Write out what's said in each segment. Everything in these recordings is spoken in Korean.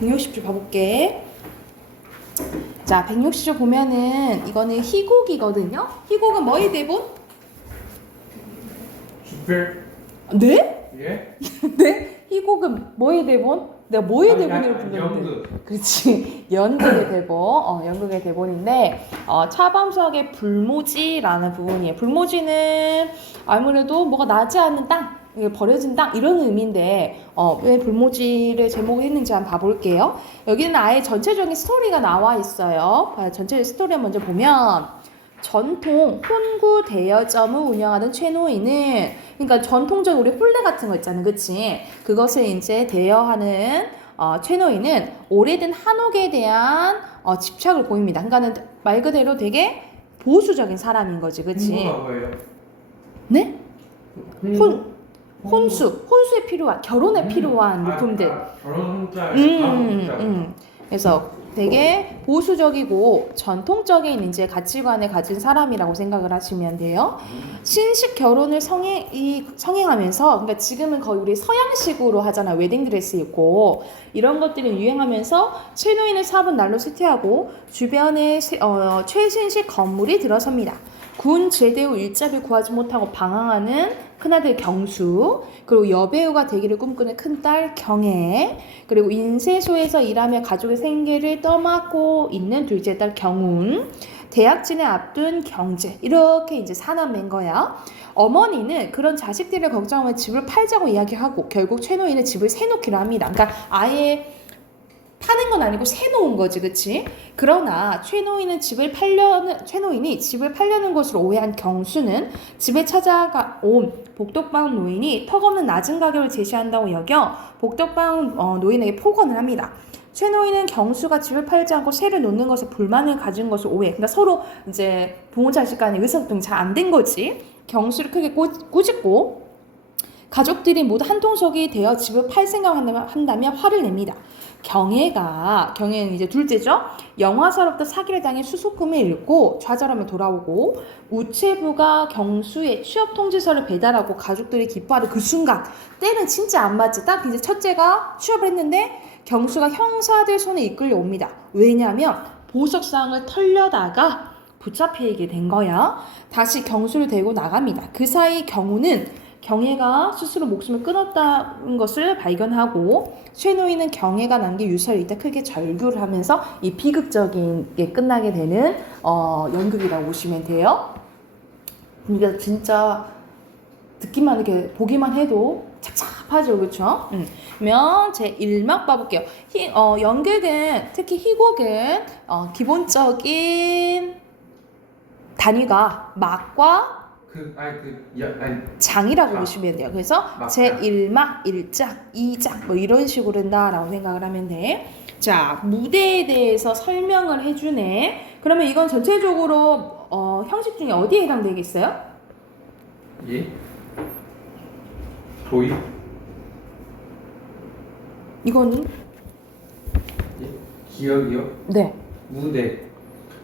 160줄 봐볼게. 자, 160줄 보면은 이거는 희곡이거든요. 희곡은 뭐의 대본? 주필. 네? 예? 네? 희곡은 뭐의 대본? 내가 뭐의 대본으로 불렀는데? 연극. 그렇지. 연극의 대본. 연극의 대본인데 차범석의 불모지라는 부분이에요. 불모지는 아무래도 뭐가 나지 않는 땅, 이게 버려진 땅 이런 의미인데 왜 불모지를 제목을 했는지 한번 봐볼게요. 여기는 아예 전체적인 스토리가 나와 있어요. 전체 스토리 먼저 보면 전통 혼구 대여점을 운영하는 최노인은, 그러니까 전통적인 우리 홀레 같은 거 있잖아요, 그치? 그것을 이제 대여하는 최노인은 오래된 한옥에 대한 집착을 보입니다. 그러니까는 말 그대로 되게 보수적인 사람인 거지, 그치? 홍보가 뭐예요? 네? 혼수에 필요한, 결혼에 필요한 물품들. 결혼 혼자. 그래서 되게 보수적이고 전통적인 이제 가치관을 가진 사람이라고 생각을 하시면 돼요. 신식 결혼을 성행하면서, 그러니까 지금은 거의 우리 서양식으로 하잖아. 웨딩드레스 입고 이런 것들이 유행하면서 최노인의 사업은 날로 쇠퇴하고 주변에 최신식 건물이 들어섭니다. 군 제대 후 일자리를 구하지 못하고 방황하는 큰아들 경수, 그리고 여배우가 되기를 꿈꾸는 큰딸 경애, 그리고 인쇄소에서 일하며 가족의 생계를 떠맡고 있는 둘째 딸 경운, 대학진에 앞둔 경제, 이렇게 이제 사남매인 거야. 어머니는 그런 자식들을 걱정하며 집을 팔자고 이야기하고 결국 최노인은 집을 세놓기로 합니다. 그러니까 아예 파는 건 아니고 세놓은 거지, 그치? 그러나 최노인이 집을 팔려는 것으로 오해한 경수는 집에 찾아온 복덕방 노인이 턱없는 낮은 가격을 제시한다고 여겨 복덕방 노인에게 폭언을 합니다. 최노인은 경수가 집을 팔지 않고 세를 놓는 것에 불만을 가진 것을 오해. 그러니까 서로 이제 부모 자식 간의 의사소통이 잘 안 된 거지. 경수를 크게 꾸짖고 가족들이 모두 한 통속이 되어 집을 팔 생각한다며 화를 냅니다. 경애는 이제 둘째죠. 영화사로부터 사기를 당해 수속금을 잃고 좌절하며 돌아오고 우체부가 경수의 취업 통지서를 배달하고 가족들이 기뻐하는 그 순간, 때는 진짜 안 맞지. 딱 이제 첫째가 취업을 했는데 경수가 형사들 손에 이끌려 옵니다. 왜냐하면 보석상을 털려다가 붙잡히게 된 거야. 다시 경수를 데리고 나갑니다. 그 사이 경애가 스스로 목숨을 끊었다는 것을 발견하고 최노인은 경애가 남긴 유서를 이따 크게 절규를 하면서 이 비극적인 게 끝나게 되는 연극이라고 보시면 돼요. 그러니까 진짜 듣기만 이렇게 보기만 해도 착잡하죠, 그렇죠? 그러면 제 1막 봐볼게요. 연극은 특히 희곡은 기본적인 단위가 막과 장이라고 보시면 돼요. 그래서 제 1막, 1장, 2장 뭐 이런 식으로 된다라고 생각을 하면 돼. 자, 무대에 대해서 설명을 해주네. 그러면 이건 전체적으로 형식 중에 어디에 해당되겠어요? 예? 도입? 이거는? 예? 기억이요? 네. 무대,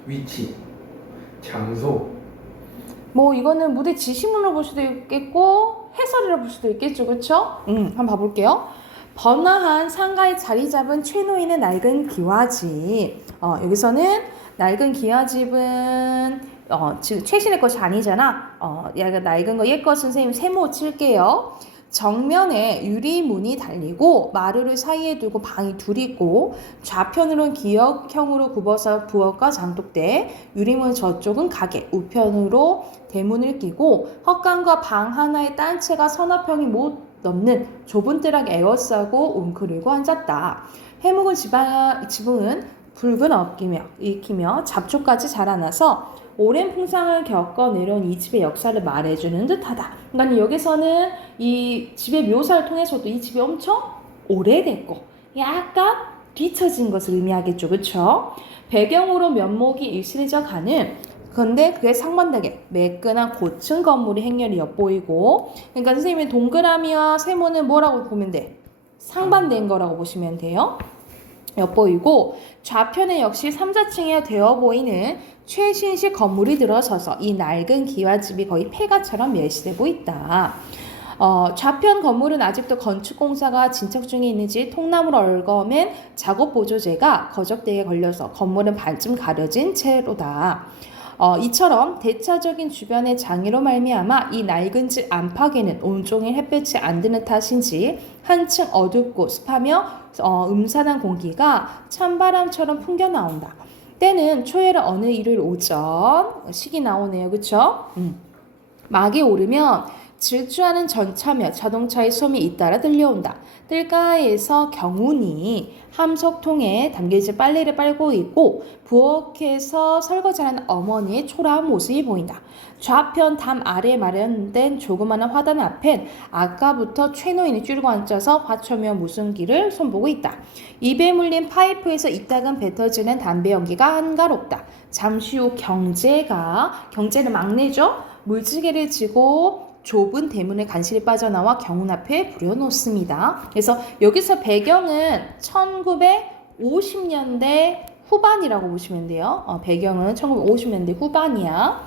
위치, 장소. 뭐 이거는 무대 지시문으로 볼 수도 있겠고 해설이라 볼 수도 있겠죠, 그렇죠? 한번 봐볼게요. 번화한 상가에 자리 잡은 최노인의 낡은 기와집. 여기서는 낡은 기와집은 지금 최신의 것이 아니잖아. 약간 낡은 거 옛 것 선생님 세모 칠게요. 정면에 유리문이 달리고 마루를 사이에 두고 방이 둘 있고 좌편으로는 기역형으로 굽어서 부엌과 장독대, 유리문 저쪽은 가게, 우편으로 대문을 끼고 헛간과 방 하나의 딴 채가 서너 평이 못 넘는 좁은 뜰하게 에워싸고 웅크리고 앉았다. 해묵은 지붕은 붉은 익히며 잡초까지 자라나서 오랜 풍상을 겪어 내려온 이 집의 역사를 말해주는 듯하다. 그러니까 여기서는 이 집의 묘사를 통해서도 이 집이 엄청 오래됐고 약간 뒤처진 것을 의미하겠죠, 그렇죠? 배경으로 면목이 일실해져 가는, 그런데 그에 상반되게 매끈한 고층 건물이 행렬이 엿보이고, 그러니까 선생님이 동그라미와 세모는 뭐라고 보면 돼? 상반된 거라고 보시면 돼요. 엿보이고 좌편에 역시 3, 4층에 되어 보이는 최신식 건물이 들어서서 이 낡은 기와집이 거의 폐가처럼 멸시되고 있다. 좌편 건물은 아직도 건축공사가 진척 중에 있는지 통나무로 얽어맨 작업보조제가 거적대에 걸려서 건물은 반쯤 가려진 채로다. 이처럼 대차적인 주변의 장애로 말미암아 이 낡은 집 안팎에는 온종일 햇볕이 안 드는 탓인지 한층 어둡고 습하며 음산한 공기가 찬바람처럼 풍겨 나온다. 때는 초여름 어느 일요일 오전 식이 나오네요. 그쵸? 막이 오르면 질주하는 전차며 자동차의 소음이 잇따라 들려온다. 뜰가에서 경운이 함석통에 담겨진 빨래를 빨고 있고 부엌에서 설거지하는 어머니의 초라한 모습이 보인다. 좌편 담 아래에 마련된 조그마한 화단 앞엔 아까부터 최 노인이 줄고 앉아서 화초며 무슨기를 손보고 있다. 입에 물린 파이프에서 이따금 뱉어지는 담배 연기가 한가롭다. 잠시 후 경제는 막내죠. 물지개를 지고 좁은 대문에 간신히 빠져나와 경운 앞에 부려놓습니다. 그래서 여기서 배경은 1950년대 후반이라고 보시면 돼요. 배경은 1950년대 후반이야.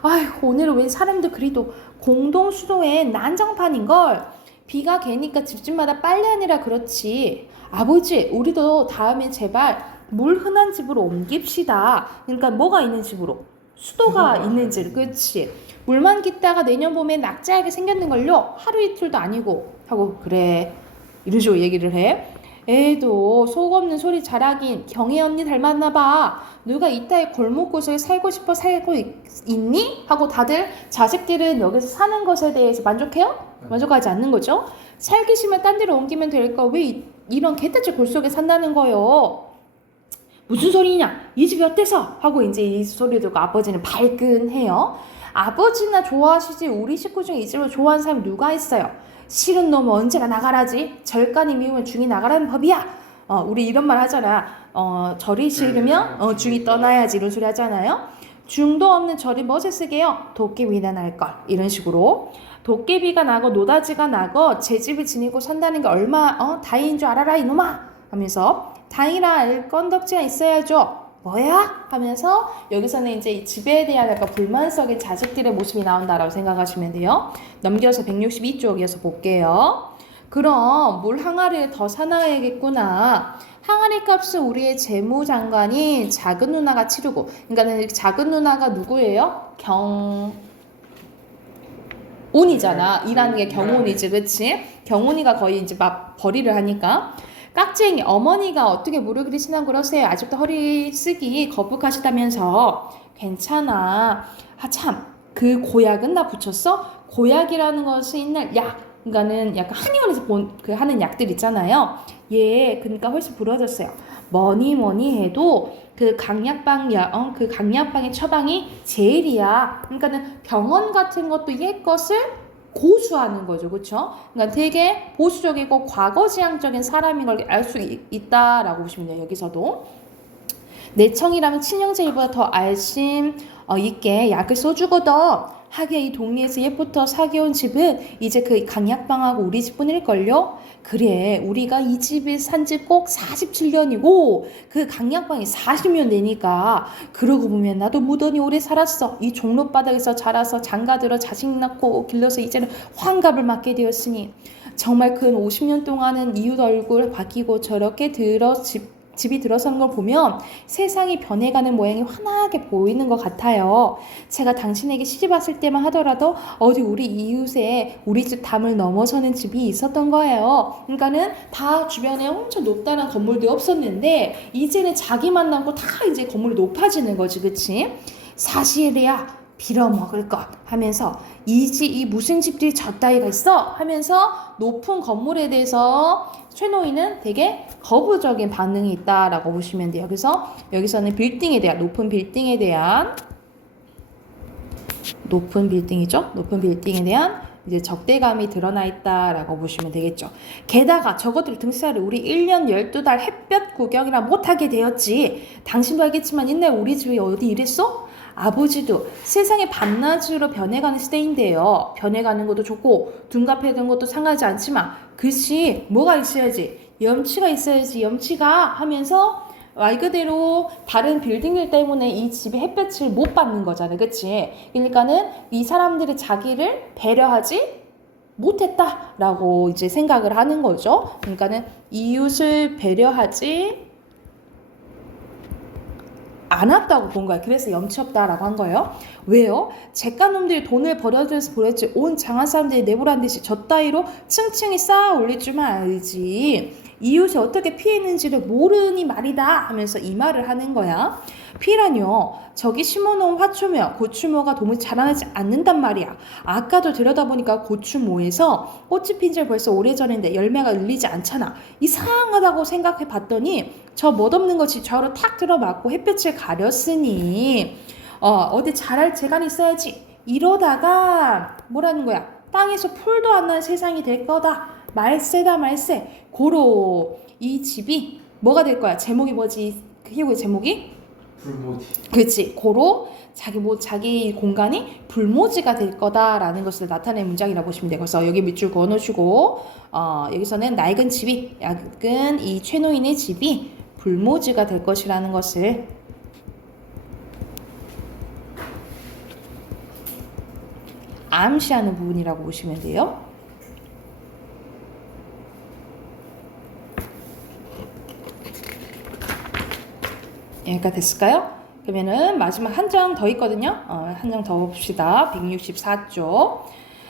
아휴, 오늘은 왜 사람들 그리도 공동수도에 난장판인걸. 비가 개니까 집집마다 빨래하느라 그렇지. 아버지, 우리도 다음에 제발 물 흔한 집으로 옮깁시다. 그러니까 뭐가 있는 집으로? 수도가 있는 집, 그렇지. 물만 깃다가 내년 봄에 낙자하게 생겼는걸요. 하루 이틀도 아니고 하고 그래. 이런 식으로 얘기를 해. 애도 속 없는 소리 잘하긴 경혜 언니 닮았나 봐. 누가 이따의 골목구석에 살고 싶어 살고 있니? 하고 다들 자식들은 여기서 사는 것에 대해서 만족해요? 만족하지 않는 거죠. 살기 싫으면 딴 데로 옮기면 될까? 왜 이런 개떼째 골속에 산다는 거요? 무슨 소리냐? 이 집이 어때서? 하고 이제 이 소리 듣고 아버지는 발끈해요. 아버지나 좋아하시지 우리 식구 중에 이 집을 좋아하는 사람이 누가 있어요? 싫은 놈은 언제나 나가라지. 절간이 미우면 중이 나가라는 법이야. 우리 이런 말 하잖아. 절이 싫으면 중이 떠나야지 이런 소리 하잖아요. 중도 없는 절이 멋에 쓰게요. 도깨비나 날걸. 이런 식으로. 도깨비가 나고 노다지가 나고 제 집을 지니고 산다는 게 얼마 다행인 줄 알아라 이놈아 하면서 다행이라 알 건덕지가 있어야죠. 뭐야? 하면서 여기서는 이제 이 집에 대한 약간 불만석인 자식들의 모습이 나온다라고 생각하시면 돼요. 넘겨서 162쪽에서 볼게요. 그럼 물 항아리를 더 사놔야겠구나. 항아리 값은 우리의 재무장관인 작은 누나가 치르고, 그러니까 작은 누나가 누구예요? 경운이잖아. 일하는 게 경운이지, 그렇지? 경운이가 거의 이제 막 벌이를 하니까. 깍쟁이 어머니가 어떻게 무릎을 신앙 그러세요? 아직도 허리 쓰기 거북하시다면서. 괜찮아. 참, 그 고약은 나 붙였어? 고약이라는 것은 옛날 약, 그러니까는 약간 한의원에서 그 하는 약들 있잖아요. 예, 그러니까 훨씬 부러졌어요. 뭐니 해도 그 강약방의 처방이 제일이야. 그러니까는 병원 같은 것도 옛 것을 고수하는 거죠. 그렇죠? 그러니까 되게 보수적이고 과거지향적인 사람인 걸 알 수 있다라고 보시면 돼요. 여기서도 내청이라면 친형제일보다 더 알심 있게 약을 써주거든. 하기야 이 동네에서 옛부터 사귀어온 집은 이제 그 강약방하고 우리 집뿐일걸요? 그래, 우리가 이 집에 산 지 꼭 47년이고 그 강약방이 40년 되니까. 그러고 보면 나도 무던히 오래 살았어. 이 종로바닥에서 자라서 장가들어 자식 낳고 길러서 이제는 환갑을 맞게 되었으니 정말 근 50년 동안은 이웃 얼굴 바뀌고 저렇게 집이 들어서는 걸 보면 세상이 변해가는 모양이 환하게 보이는 것 같아요. 제가 당신에게 시집 왔을 때만 하더라도 어디 우리 이웃에 우리 집 담을 넘어서는 집이 있었던 거예요. 그러니까는 다 주변에 엄청 높다는 건물들이 없었는데 이제는 자기만 남고 다 이제 건물이 높아지는 거지, 그치? 사실이야 빌어먹을 것 하면서 이 무슨 집들이 저따위가 있어? 하면서 높은 건물에 대해서 최노인은 되게 거부적인 반응이 있다라고 보시면 돼요. 그래서 여기서는 높은 빌딩에 대한 이제 적대감이 드러나 있다라고 보시면 되겠죠. 게다가 저것들 등살을 우리 1년 12달 햇볕 구경이나 못하게 되었지. 당신도 알겠지만 옛날 우리 집이 어디 이랬어? 아버지도 세상이 밤낮으로 변해가는 시대인데요. 변해가는 것도 좋고 둔갑해진 것도 상하지 않지만 글씨 뭐가 있어야지? 염치가 있어야지. 염치가 하면서 말 그대로 다른 빌딩들 때문에 이 집이 햇볕을 못 받는 거잖아요. 그치? 그러니까는 이 사람들이 자기를 배려하지 못했다라고 이제 생각을 하는 거죠. 그러니까는 이웃을 배려하지 않았다고 본 거야. 그래서 염치 없다라고 한 거예요. 왜요? 객가놈들이 돈을 벌어들여서 보냈지 온 장안 사람들이 내보란 듯이 저 따위로 층층이 쌓아 올릴 줄만 알지 이웃이 어떻게 피했는지를 모르니 말이다 하면서 이 말을 하는 거야. 피라뇨 저기 심어놓은 화초며 고추모가 도무지 자라나지 않는단 말이야. 아까도 들여다보니까 고추모에서 꽃이 핀 지 벌써 오래전인데 열매가 열리지 않잖아. 이상하다고 생각해 봤더니 저 멋없는 것이 좌우로 탁 들어맞고 햇볕을 가렸으니 어디 자랄 재간이 있어야지. 이러다가 뭐라는 거야. 땅에서 풀도 안 나는 세상이 될 거다. 말세다 말세. 고로 이 집이 뭐가 될 거야. 제목이 뭐지? 그 희곡의 제목이? 불모지. 그렇지. 고로 자기 공간이 불모지가 될 거다라는 것을 나타내는 문장이라고 보시면 돼요. 그래서 여기 밑줄 그어놓으시고 여기서는 낡은 집이 낡은 이 최노인의 집이 불모지가 될 것이라는 것을 암시하는 부분이라고 보시면 돼요. 여기까지 됐을까요? 그러면은 마지막 한 장 더 있거든요. 한 장 더 봅시다. 164쪽.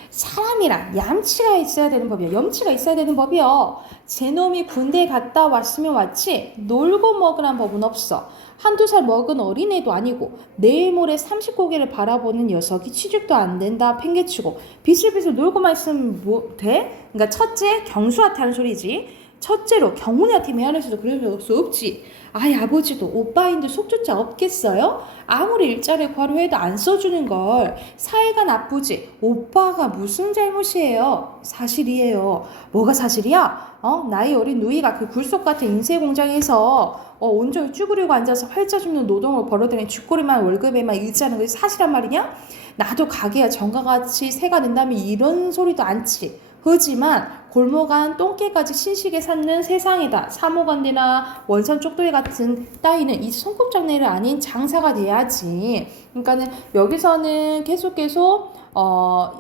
사람이란 얌치가 있어야 되는 법이야. 염치가 있어야 되는 법이요. 제 놈이 군대에 갔다 왔으면 왔지 놀고 먹으란 법은 없어. 한두 살 먹은 어린애도 아니고 내일 모레 30고개를 바라보는 녀석이 취직도 안 된다 팽개치고 비슬비슬 놀고만 있으면 뭐 돼? 그러니까 첫째 경수한테 하는 소리지. 첫째로 경훈이한테 미안해서도 그럴 수 없지. 아이 아버지도 오빠인데 속조차 없겠어요? 아무리 일자리 구하려 해도 안 써주는 걸. 사이가 나쁘지. 오빠가 무슨 잘못이에요? 사실이에요. 뭐가 사실이야? 나이 어린 누이가 그 굴속 같은 인쇄 공장에서 온종일 쭈그리고 앉아서 활자 줍는 노동을 벌어들이는 쥐꼬리만 월급에만 의지하는 것이 사실란 말이냐? 나도 가게야 정가같이 새가 낸다면 이런 소리도 않지. 하지만 골목 안 똥개까지 신식에 쌓는 세상이다. 사모건대나 원산 쪽도리 같은 따위는 이 손꼽장내를 아닌 장사가 돼야지. 그러니까는 여기서는 계속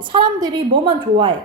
사람들이 뭐만 좋아해?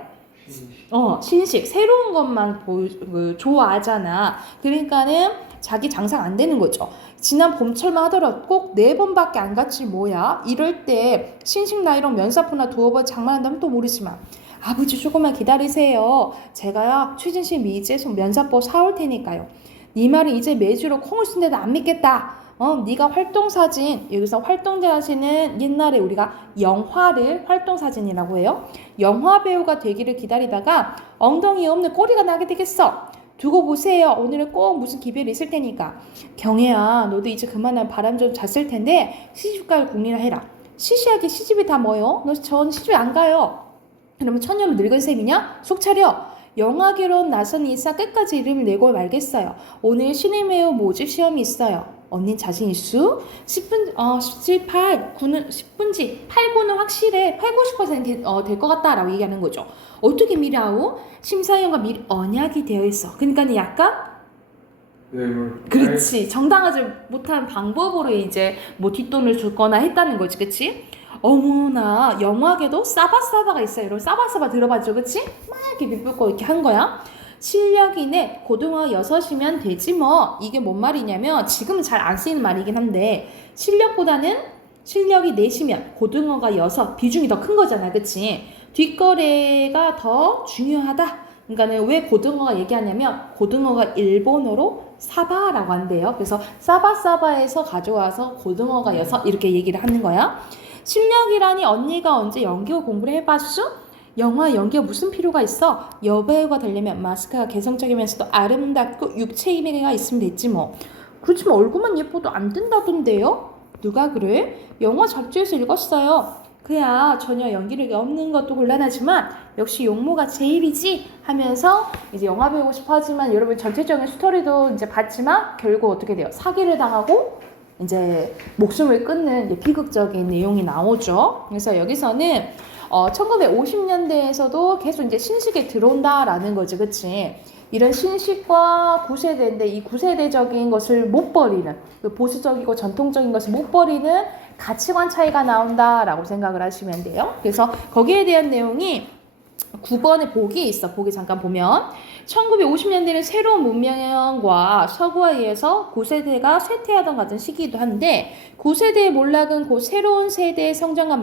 신식 새로운 것만 좋아하잖아. 그러니까는 자기 장사가 안 되는 거죠. 지난 봄철만 하더라도 꼭 4번밖에 안 갔지 뭐야. 이럴 때 신식 나이로 면사포나 두어 번 장만한다면 또 모르지만 아버지 조금만 기다리세요. 제가요 최진실 미제 면사포 사올 테니까요. 네 말은 이제 매주로 콩을 쓴데도 안 믿겠다. 네가 활동사진, 여기서 활동사진은 옛날에 우리가 영화를 활동사진이라고 해요. 영화 배우가 되기를 기다리다가 엉덩이 없는 꼬리가 나게 되겠어. 두고 보세요. 오늘은 꼭 무슨 기별이 있을 테니까. 경혜야, 너도 이제 그만한 바람 좀 잤을 텐데 시집갈 궁리나 해라. 시시하게 시집이 다 뭐요? 너 전 시집에 안 가요. 그러면 천년을 늙은 셈이냐? 속 차려. 영화계론 나선 이사 끝까지 이름을 내고 말겠어요. 오늘 신의매우 모집 시험이 있어요. 언니 자신 있수? 10분지 8구는 확실해. 8, 90% 될 것 같다라고 얘기하는 거죠. 어떻게 미라우? 심사위원과 미리 언약이 되어 있어. 그러니까 약간 그렇지. 정당하지 못한 방법으로 이제 뭐 뒷돈을 줬거나 했다는 거지. 그치? 어머나 영화계도 싸바싸바가 있어요. 여러분 싸바싸바 들어봤죠? 그치? 막 이렇게 비웃고 이렇게 한 거야. 실력이네 고등어 6이면 되지 뭐. 이게 뭔 말이냐면 지금은 잘 안 쓰이는 말이긴 한데 실력보다는 실력이 4시면 고등어가 6 비중이 더 큰 거잖아. 그치? 뒷거래가 더 중요하다. 그러니까 왜 고등어가 얘기하냐면 고등어가 일본어로 사바라고 한대요. 그래서 싸바싸바에서 가져와서 고등어가 6 이렇게 얘기를 하는 거야. 실력이라니 언니가 언제 연기を공부를 해봤어? 영화 연기가 무슨 필요가 있어? 여배우가 되려면 마스크가 개성적이면서도 아름답고 육체 이미지가 있으면 됐지 뭐. 그렇지만 얼굴만 예뻐도 안 된다던데요? 누가 그래? 영화 잡지에서 읽었어요. 그야 전혀 연기력이 없는 것도 곤란하지만 역시 용모가 제일이지 하면서 이제 영화 배우고 싶어 하지만 여러분 전체적인 스토리도 이제 봤지만 결국 어떻게 돼요? 사기를 당하고 이제 목숨을 끊는 비극적인 내용이 나오죠. 그래서 여기서는 1950년대에서도 계속 이제 신식에 들어온다라는 거지, 그치? 이런 신식과 구세대인데 이 구세대적인 것을 못 버리는 보수적이고 전통적인 것을 못 버리는 가치관 차이가 나온다라고 생각을 하시면 돼요. 그래서 거기에 대한 내용이 9번에 복이 있어. 복이 잠깐 보면 1950년대는 새로운 문명과 서구에 의해서 고세대가 쇠퇴하던 같은 시기이기도 한데 고세대의 몰락은 곧 새로운 세대의 성장과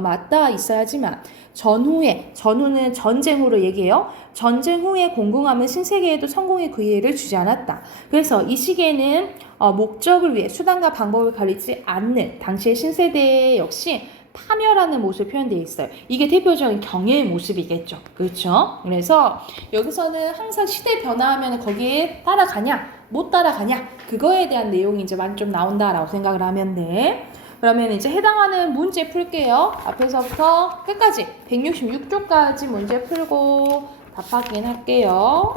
맞닿아 있어야지만 전후는 전쟁 후로 얘기해요. 전쟁 후에 공공함은 신세계에도 성공의 기회를 주지 않았다. 그래서 이 시기에는 목적을 위해 수단과 방법을 가리지 않는 당시의 신세대 역시 파멸하는 모습이 표현되어 있어요. 이게 대표적인 경애의 모습이겠죠. 그렇죠? 그래서 여기서는 항상 시대 변화하면 거기에 따라가냐 못 따라가냐 그거에 대한 내용이 이제 많이 좀 나온다라고 생각을 하면 돼. 그러면 이제 해당하는 문제 풀게요. 앞에서부터 끝까지 166쪽까지 문제 풀고 답 확인할게요.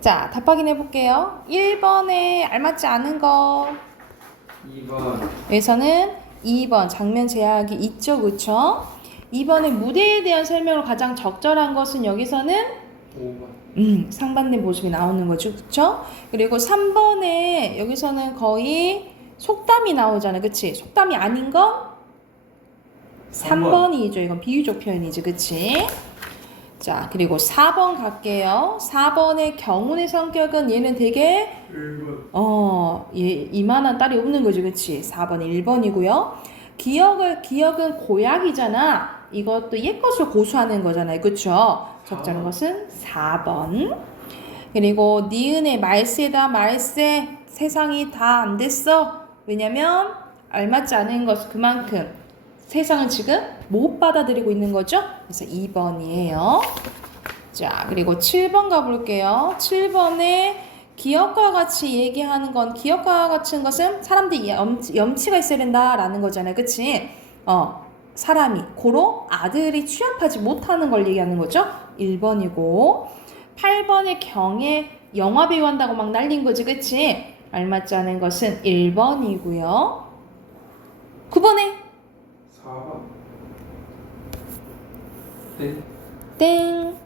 자, 답 확인해 볼게요. 1번에 알맞지 않은 거. 2번. 여기서는 2번 장면 제약이 있죠, 그쵸? 2번의 무대에 대한 설명을 가장 적절한 것은 여기서는 5번. 상반된 모습이 나오는 거죠, 그쵸? 그리고 3번에 여기서는 거의 속담이 나오잖아요, 그치? 속담이 아닌 건 3번이죠. 이건 비유적 표현이지, 그치? 자, 그리고 4번 갈게요. 4번의 경운의 성격은 얘는 되게 1번. 얘 이만한 딸이 없는 거지, 그치? 4번 1번이고요. 기억은 고약이잖아. 이것도 옛것을 고수하는 거잖아요, 그쵸? 적절한 것은 4번. 그리고 니은의 말세다, 말세. 세상이 다 안 됐어. 왜냐면 알맞지 않은 것 그만큼 세상은 지금 못 받아들이고 있는 거죠? 그래서 2번이에요. 자, 그리고 7번 가볼게요. 7번에 기억과 같이 얘기하는 건 기억과 같은 것은 사람들이 염치가 있어야 된다라는 거잖아요. 그치? 사람이 고로 아들이 취업하지 못하는 걸 얘기하는 거죠. 1번이고 8번의 경에 영화배우 한다고 막 날린 거지. 그치? 알맞지 않은 것은 1번이고요. 9번에 4번. 네. 땡.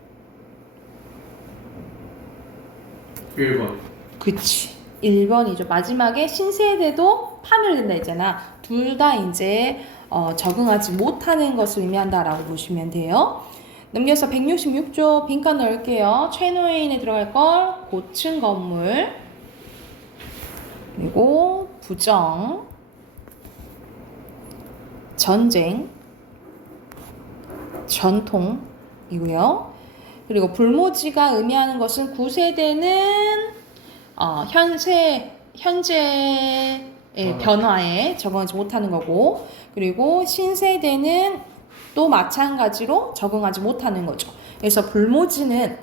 1번. 그치. 1번이죠. 마지막에 신세대도 파멸된다 했잖아. 둘 다 이제 적응하지 못하는 것을 의미한다라고 보시면 돼요. 넘겨서 166조 빈칸 넣을게요. 최노인에 들어갈 걸 고층 건물 그리고 부정 전쟁 전통이고요. 그리고 불모지가 의미하는 것은 9세대는 현재의 변화에 적응하지 못하는 거고, 그리고 신세대는 또 마찬가지로 적응하지 못하는 거죠. 그래서 불모지는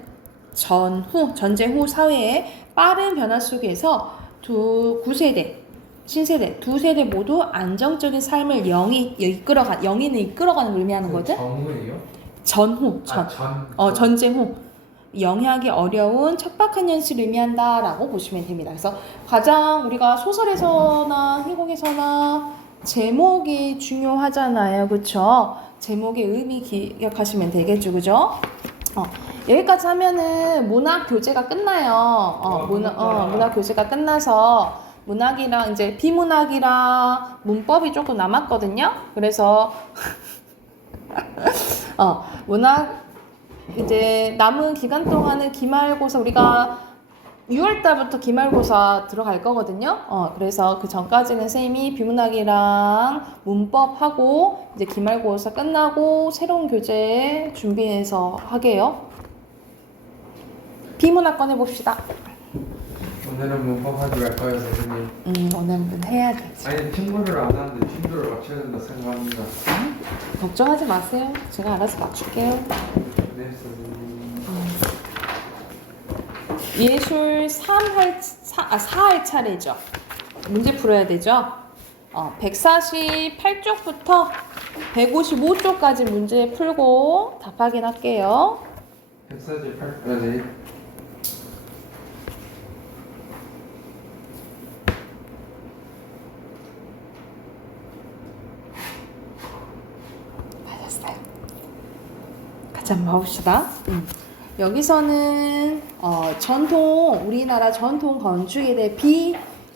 전쟁 후 사회의 빠른 변화 속에서 9세대, 신세대, 두 세대 모두 안정적인 삶을 영인을 이끌어가는 걸 의미하는 거든. 전후예요? 전쟁 후 영위하기 어려운 척박한 현실을 의미한다라고 보시면 됩니다. 그래서 가장 우리가 소설에서나 희곡에서나 제목이 중요하잖아요, 그렇죠? 제목의 의미 기억하시면 되겠죠, 그죠? 여기까지 하면은 문학 교재가 끝나요. 문학 교재가 끝나서 문학이랑 이제 비문학이랑 문법이 조금 남았거든요. 그래서 문학 이제 남은 기간 동안은 기말고사 우리가 6월달부터 기말고사 들어갈 거거든요. 그래서 그 전까지는 쌤이 비문학이랑 문법하고 이제 기말고사 끝나고 새로운 교재 준비해서 하게요. 비문학 꺼내봅시다. 오늘은 문법 하지 말까요, 선생님? 오늘은 해야 되지. 아니, 친구를 안 하는데 친구를 맞춰야 된다 생각합니다. 걱정하지 마세요. 제가 알아서 맞출게요. 네, 선생님. 예술 4할 차례죠. 문제 풀어야 되죠. 148쪽부터 155쪽까지 문제 풀고 답 확인할게요. 148까지. 맞았어요. 같이 한번 봐봅시다. 여기서는 우리나라 전통 건축에 대해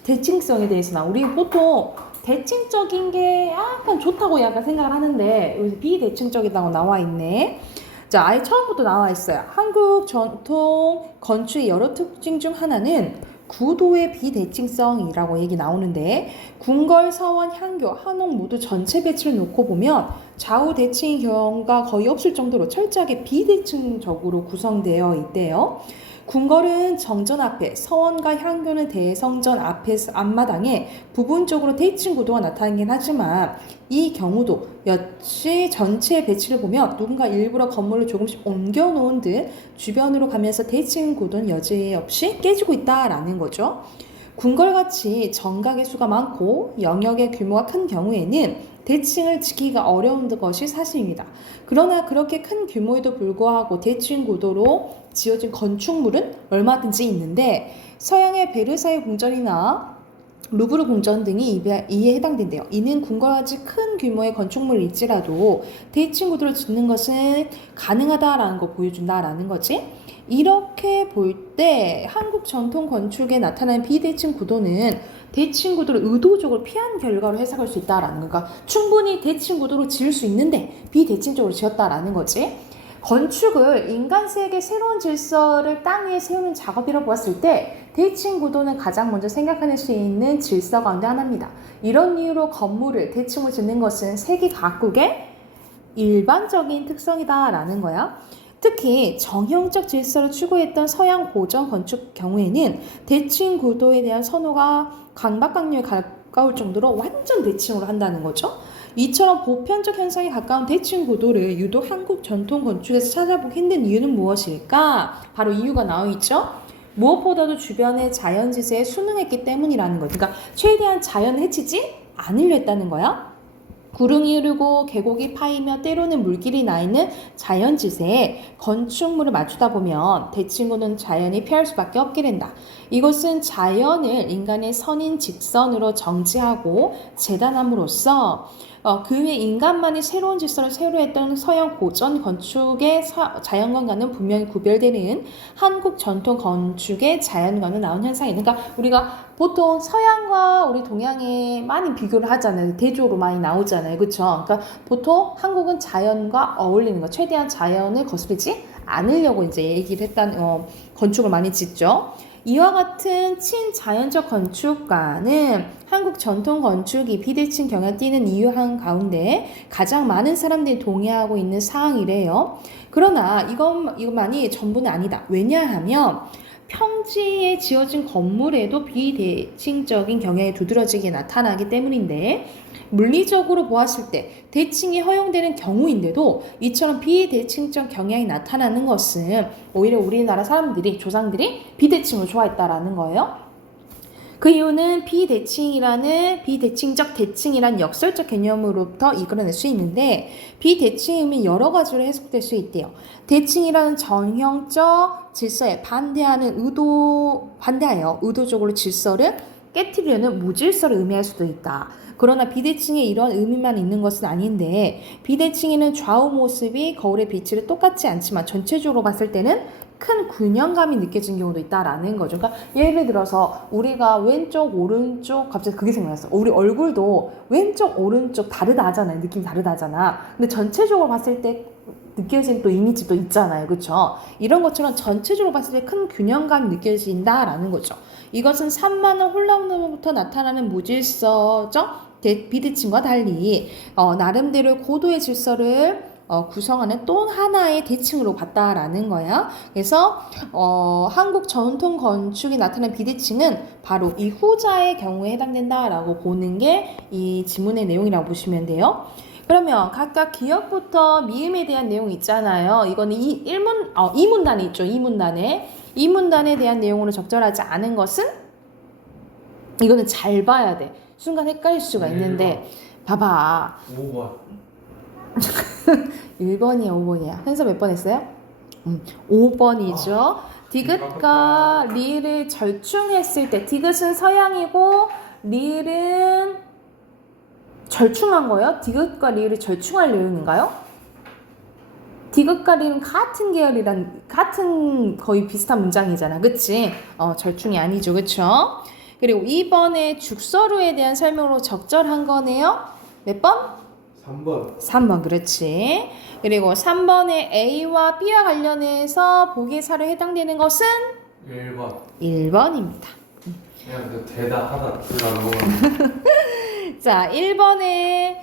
대칭성에 대해서 나 우리 보통 대칭적인 게 약간 좋다고 약간 생각을 하는데 여기서 비대칭적이라고 나와 있네. 자, 아예 처음부터 나와 있어요. 한국 전통 건축의 여러 특징 중 하나는 구도의 비대칭성이라고 얘기 나오는데 궁궐, 서원, 향교, 한옥 모두 전체 배치를 놓고 보면 좌우 대칭의 경우가 거의 없을 정도로 철저하게 비대칭적으로 구성되어 있대요. 궁궐은 정전 앞에, 서원과 향교는 대성전 앞마당에 부분적으로 대칭 구도가 나타나긴 하지만 이 경우도 역시 전체 배치를 보면 누군가 일부러 건물을 조금씩 옮겨 놓은 듯 주변으로 가면서 대칭 구도는 여지없이 깨지고 있다라는 거죠. 궁궐같이 정각의 수가 많고 영역의 규모가 큰 경우에는 대칭을 지키기가 어려운 것이 사실입니다. 그러나 그렇게 큰 규모에도 불구하고 대칭 구도로 지어진 건축물은 얼마든지 있는데 서양의 베르사유 궁전이나 루브르 궁전 등이 이에 해당된대요. 이는 궁궐같이 큰 규모의 건축물일지라도 대칭 구도를 짓는 것은 가능하다라는 걸 보여준다라는 거지. 이렇게 볼 때 한국 전통 건축에 나타나는 비대칭 구도는 대칭 구도를 의도적으로 피한 결과로 해석할 수 있다라는 거. 그러니까 충분히 대칭 구도로 지을 수 있는데 비대칭적으로 지었다라는 거지. 건축을 인간 세계의 새로운 질서를 땅 위에 세우는 작업이라고 보았을 때 대칭 구도는 가장 먼저 생각할 수 있는 질서 가운데 하나입니다. 이런 이유로 건물을 대칭으로 짓는 것은 세계 각국의 일반적인 특성이다라는 거야. 특히 정형적 질서를 추구했던 서양 고전 건축 경우에는 대칭 구도에 대한 선호가 강박강요에 가까울 정도로 완전 대칭으로 한다는 거죠. 이처럼 보편적 현상에 가까운 대칭 구도를 유독 한국 전통 건축에서 찾아보기 힘든 이유는 무엇일까? 바로 이유가 나와 있죠. 무엇보다도 주변의 자연지세에 순응했기 때문이라는 거. 그러니까 최대한 자연을 해치지 않으려 했다는 거야. 구름이 흐르고 계곡이 파이며 때로는 물길이 나 있는 자연지세에 건축물을 맞추다 보면 대칭구는 자연이 피할 수밖에 없게 된다. 이것은 자연을 인간의 선인 직선으로 정지하고 재단함으로써 그 외 인간만이 새로운 질서를 세우려했던 서양 고전 건축의 자연관과는 분명히 구별되는 한국 전통 건축의 자연관은 나온 현상이에요. 그러니까 우리가 보통 서양과 우리 동양에 많이 비교를 하잖아요. 대조로 많이 나오잖아요. 그렇죠? 그러니까 보통 한국은 자연과 어울리는 거, 최대한 자연을 거스르지 않으려고 이제 얘기를 했다는 건축을 많이 짓죠. 이와 같은 친자연적 건축가는 한국 전통 건축이 비대칭 경향을 띠는 이유 한 가운데 가장 많은 사람들이 동의하고 있는 사항이래요. 그러나 이것만이 전부는 아니다. 왜냐하면 평지에 지어진 건물에도 비대칭적인 경향이 두드러지게 나타나기 때문인데 물리적으로 보았을 때 대칭이 허용되는 경우인데도 이처럼 비대칭적 경향이 나타나는 것은 오히려 우리나라 사람들이 조상들이 비대칭을 좋아했다라는 거예요. 그 이유는 비대칭적 대칭이란 역설적 개념으로부터 이끌어낼 수 있는데 비대칭임이 여러 가지로 해석될 수 있대요. 대칭이라는 정형적 질서에 반대하여 의도적으로 질서를 깨트리려는 무질서를 의미할 수도 있다. 그러나 비대칭에 이런 의미만 있는 것은 아닌데 비대칭에는 좌우 모습이 거울의 빛을 똑같지 않지만 전체적으로 봤을 때는 큰 균형감이 느껴진 경우도 있다라는 거죠. 그러니까 예를 들어서 우리가 왼쪽 오른쪽 갑자기 그게 생각났어. 우리 얼굴도 왼쪽 오른쪽 다르다 하잖아요. 느낌이 다르다 하잖아. 근데 전체적으로 봤을 때 느껴지는 또 이미지도 있잖아요. 그렇죠? 이런 것처럼 전체적으로 봤을 때 큰 균형감이 느껴진다라는 거죠. 이것은 산만한 혼란으로부터 나타나는 무질서적 비대칭과 달리 나름대로 고도의 질서를 구성하는 또 하나의 대칭으로 봤다라는 거야. 그래서 한국 전통 건축이 나타난 비대칭은 바로 이 후자의 경우에 해당된다라고 보는 게 이 지문의 내용이라고 보시면 돼요. 그러면 각각 기역부터 미음에 대한 내용이 있잖아요. 이거는 이문단에 있죠. 이문단에 대한 내용으로 적절하지 않은 것은 이거는 잘 봐야 돼. 순간 헷갈릴 수가 있는데 봐봐. 5번. 1번이야 5번이야. 현서 몇 번 했어요? 5번이죠. 디귿과 리을 절충했을 때 디귿은 서양이고 리을은 절충한 거예요? 디귿과 리을을 절충할 내용인가요? 디귿과 리을은 같은 계열이란 같은 거의 비슷한 문장이잖아. 그치? 절충이 아니죠. 그쵸? 그리고 2번에 죽서류에 대한 설명으로 적절한 거네요. 몇 번? 3번. 3번, 그렇지. 그리고 3번에 A와 B와 관련해서 보기사를 해당되는 것은 1번. 1번입니다. 그냥 그 되다 하다 둘다 넘어가는. 자, 1번에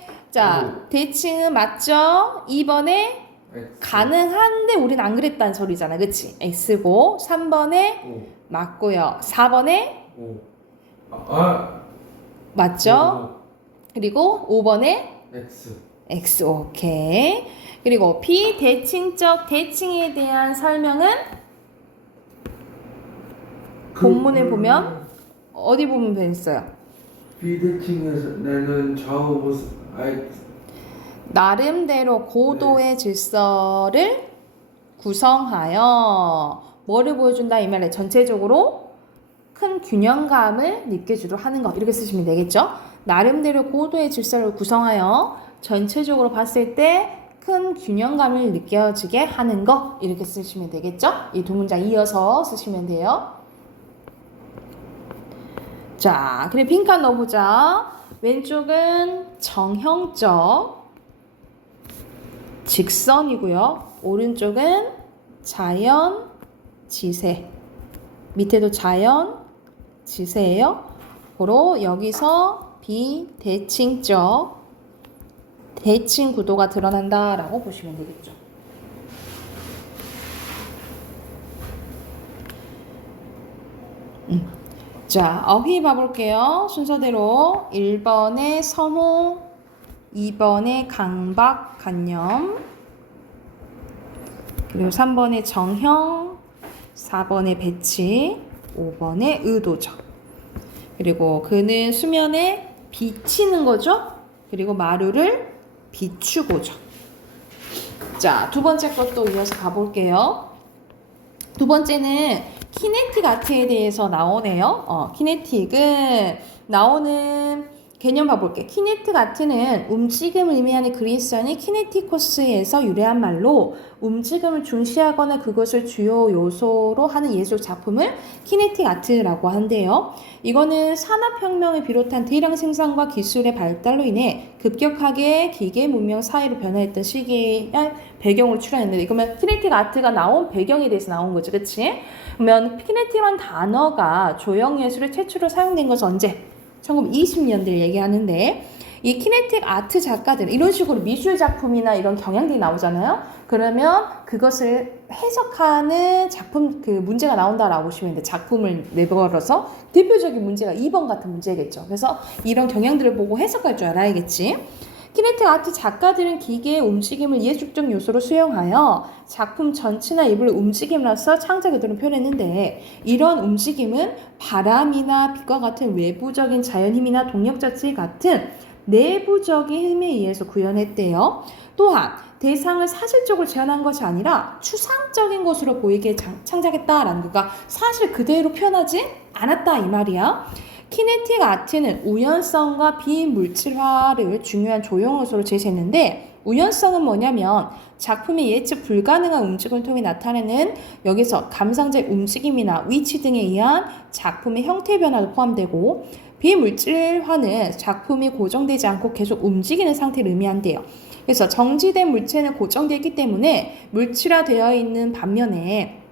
대칭은 맞죠? 2번에 가능한데 우린 안 그랬다는 소리잖아. 그치? X고 3번에 5. 맞고요. 4번에 5. 맞죠? 그리고 5번에 X. X. 오케이. 그리고 비대칭적 대칭에 대한 설명은 본문에 보면 어디 보면 되겠어요? 비대칭에서 내는 좌우 모습. 나름대로 고도의 질서를 구성하여 뭐를 보여준다 이 말에 전체적으로 큰 균형감을 느껴주도록 하는 것 이렇게 쓰시면 되겠죠. 나름대로 고도의 질서를 구성하여 전체적으로 봤을 때 큰 균형감을 느껴지게 하는 것 이렇게 쓰시면 되겠죠. 이 두 문장 이어서 쓰시면 돼요. 자, 그래 빈칸 넣어보자. 왼쪽은 정형적 직선이고요. 오른쪽은 자연 지세. 밑에도 자연 지세예요. 고로 여기서 비대칭적 대칭 구도가 드러난다라고 보시면 되겠죠. 자, 어휘 봐볼게요. 순서대로 1번에 선호, 2번에 강박, 간념, 그리고 3번에 정형, 4번에 배치, 5번에 의도적. 그리고 그는 수면에 비치는 거죠. 그리고 마루를 비추고죠. 자, 두 번째 것도 이어서 가볼게요. 두 번째는 키네틱 아트에 대해서 나오네요. 키네틱은 나오는 개념 봐볼게요. 키네틱 아트는 움직임을 의미하는 그리스어인 키네티코스에서 유래한 말로 움직임을 중시하거나 그것을 주요 요소로 하는 예술 작품을 키네틱 아트라고 한대요. 이거는 산업혁명을 비롯한 대량 생산과 기술의 발달로 인해 급격하게 기계 문명 사회로 변화했던 시기의 배경을 출연했는데 그러면 키네틱 아트가 나온 배경에 대해서 나온 거죠. 그치? 그러면 키네틱이라는 단어가 조형예술에 최초로 사용된 것은 언제? 1920년대를 얘기하는데 이 키네틱 아트 작가들 이런 식으로 미술 작품이나 이런 경향들이 나오잖아요. 그러면 그것을 해석하는 작품 그 문제가 나온다라고 보시면 돼요. 작품을 내걸어서 대표적인 문제가 2번 같은 문제겠죠. 그래서 이런 경향들을 보고 해석할 줄 알아야겠지. 키네틱 아트 작가들은 기계의 움직임을 예술적 요소로 수용하여 작품 전체나 일부를 움직임으로써 창작 의도를 표현했는데 이런 움직임은 바람이나 빛과 같은 외부적인 자연힘이나 동력 자체 같은 내부적인 힘에 의해서 구현했대요. 또한 대상을 사실적으로 재현한 것이 아니라 추상적인 것으로 보이게 창작했다라는 거가 사실 그대로 표현하지 않았다 이 말이야. 키네틱 아트는 우연성과 비물질화를 중요한 조형 요소로 제시했는데 우연성은 뭐냐면 작품의 예측 불가능한 움직임을 통해 나타내는 여기서 감상자의 움직임이나 위치 등에 의한 작품의 형태 변화도 포함되고 비물질화는 작품이 고정되지 않고 계속 움직이는 상태를 의미한대요. 그래서 정지된 물체는 고정되어 있기 때문에 물질화되어 있는 반면에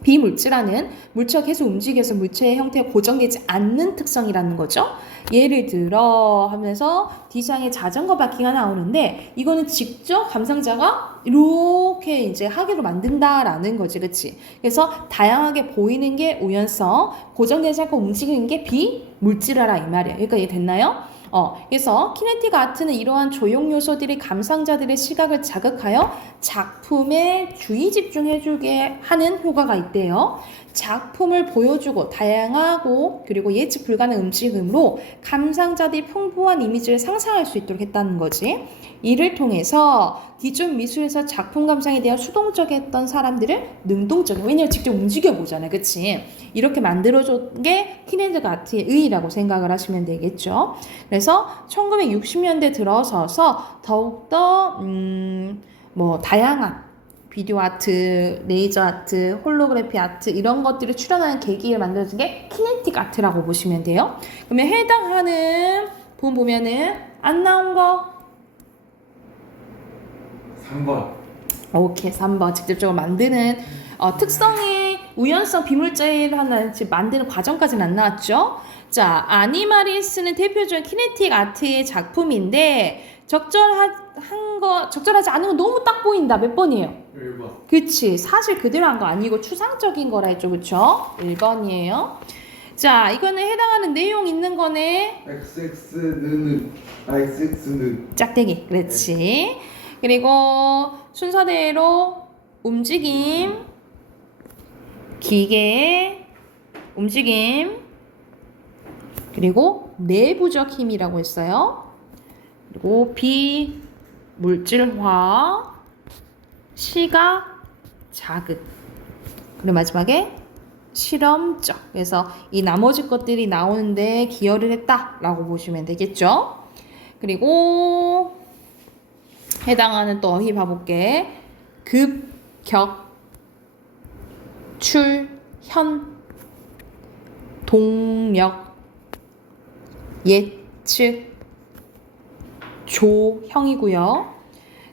비물질화는 물체가 계속 움직여서 물체의 형태가 고정되지 않는 특성이라는 거죠. 예를 들어 하면서 D상에 자전거 바퀴가 나오는데 이거는 직접 감상자가 이렇게 이제 하기로 만든다라는 거지, 그렇지? 그래서 다양하게 보이는 게 우연성, 고정되지 않고 움직이는 게 비물질화라 이 말이야. 여기까지 됐나요? 그래서 키네틱 아트는 이러한 조형 요소들이 감상자들의 시각을 자극하여 작품에 주의 집중해주게 하는 효과가 있대요. 작품을 보여주고 다양하고 그리고 예측 불가능한 움직임으로 감상자들이 풍부한 이미지를 상상할 수 있도록 했다는 거지. 이를 통해서 기존 미술에서 작품 감상에 대한 수동적이었던 사람들을 능동적인, 왜냐면 직접 움직여 보잖아요, 그치? 이렇게 만들어준 게 키네틱 아트의 의의라고 생각을 하시면 되겠죠. 그래서 1960년대 들어서서 더욱더 다양한 비디오 아트, 레이저 아트, 홀로그래피 아트 이런 것들이 출현하는 계기를 만들어준 게 키네틱 아트라고 보시면 돼요. 그러면 해당하는 부분 보면은 안 나온 거 3번. 오케이 3번 직접적으로 만드는 특성의 우연성 비물질을 하나 만드는 과정까지는 안 나왔죠. 자, 아니마리스는 대표적인 키네틱 아트의 작품인데 적절하지 않은 건 너무 딱 보인다. 몇 번이에요? 1번. 그치. 사실 그대로 한 거 아니고 추상적인 거라 했죠. 그쵸? 1번이에요. 자, 이거는 해당하는 내용 있는 거네. XX는 짝대기. 그렇지. 그리고 순서대로 움직임, 기계, 움직임, 그리고 내부적 힘이라고 했어요. 그리고 비물질화, 시각, 자극. 그리고 마지막에 실험적. 그래서 이 나머지 것들이 나오는데 기여를 했다라고 보시면 되겠죠. 그리고 해당하는 또 어휘 봐볼게. 급, 격, 출, 현, 동력, 예측, 조형이고요.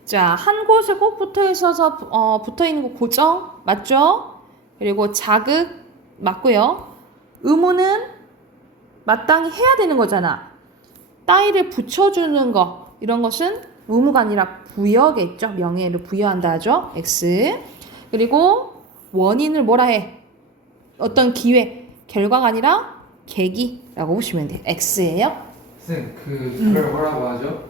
자, 한 곳에 꼭 붙어 있어서 붙어 있는 거 고정 맞죠? 그리고 자극 맞고요. 의무는 마땅히 해야 되는 거잖아. 따위를 붙여주는 거 이런 것은 의무가 아니라 부여겠죠. 명예를 부여한다 하죠. X. 그리고 원인을 뭐라 해? 어떤 기회, 결과가 아니라 계기라고 보시면 돼요. X예요. 쌤, 그걸 뭐라고 하죠?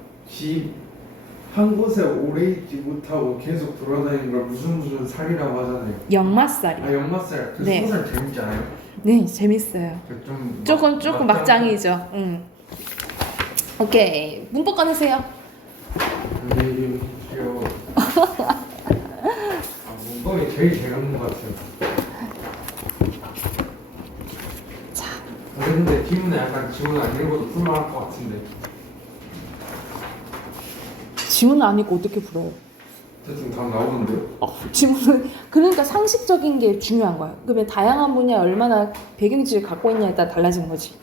한 곳에 오래 있지 못하고 계속 돌아다니는 걸 무슨 살이라고 하잖아요. 역마살이. 아, 역마살. 그 네. 소설 재밌지 않아요? 네, 재밌어요. 조금 막장이죠. 오케이. 문법 꺼내세요. 귀여워. 문법이 제일 재밌는 것 같아요. 자, 근데 뒷문에 약간 지문 안 읽어도 풀만할 것 같은데. 지문은 아니고 어떻게 풀어요? 대충 다 나오는데요? 지문은 그러니까 상식적인 게 중요한 거예요. 그러면 다양한 분야에 얼마나 배경지를 갖고 있냐에 따라 달라지는 거지.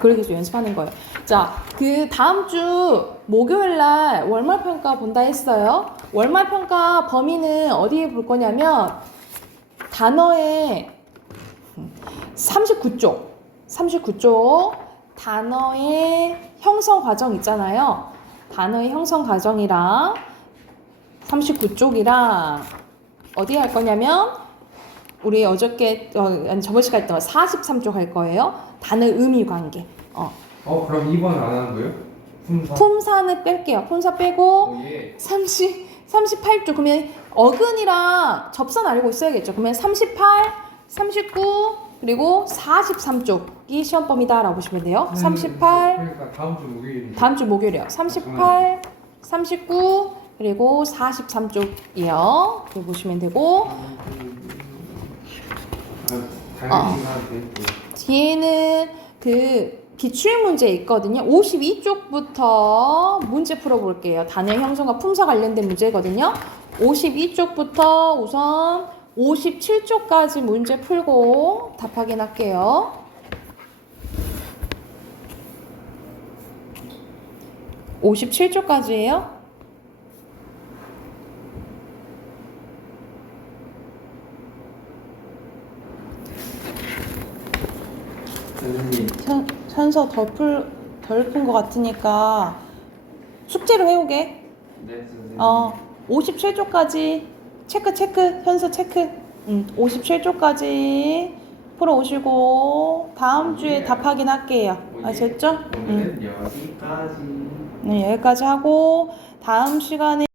그렇게 해서 연습하는 거예요. 자, 그 다음 주 목요일 날 월말 평가 본다 했어요. 월말 평가 범위는 어디에 볼 거냐면 단어의 39쪽 단어의 형성 과정 있잖아요. 단어의 형성 과정이랑 39쪽이랑 어디에 할 거냐면 우리 어저께 저번 시간에 했던 43쪽 할 거예요. 단어 의미 관계. 그럼 2번 안 하는 거예요? 품사는 뺄게요. 품사 빼고 예. 38쪽 그러면 어근이랑 접선 알고 있어야겠죠. 그러면 38, 39 그리고 43쪽이 시험범위다라고 보시면 돼요. 38 그러니까 다음 주 목요일이요. 38, 39 그리고 43쪽이요. 이렇게 보시면 되고 뒤에는 그 기출 문제 있거든요. 52쪽부터 문제 풀어볼게요. 단어의 형성과 품사 관련된 문제거든요. 52쪽부터 우선 57쪽까지 문제 풀고 답 확인할게요. (57쪽까지예요) 선생님. 현서 덜 푼 것 같으니까 숙제로 해오게. 네, 선생님. 57쪽까지 체크 현서 체크. 57쪽까지 풀어오시고 다음 주에 답 확인할게요. 아셨죠? 오늘은 여기까지. 네, 여기까지 하고 다음 시간에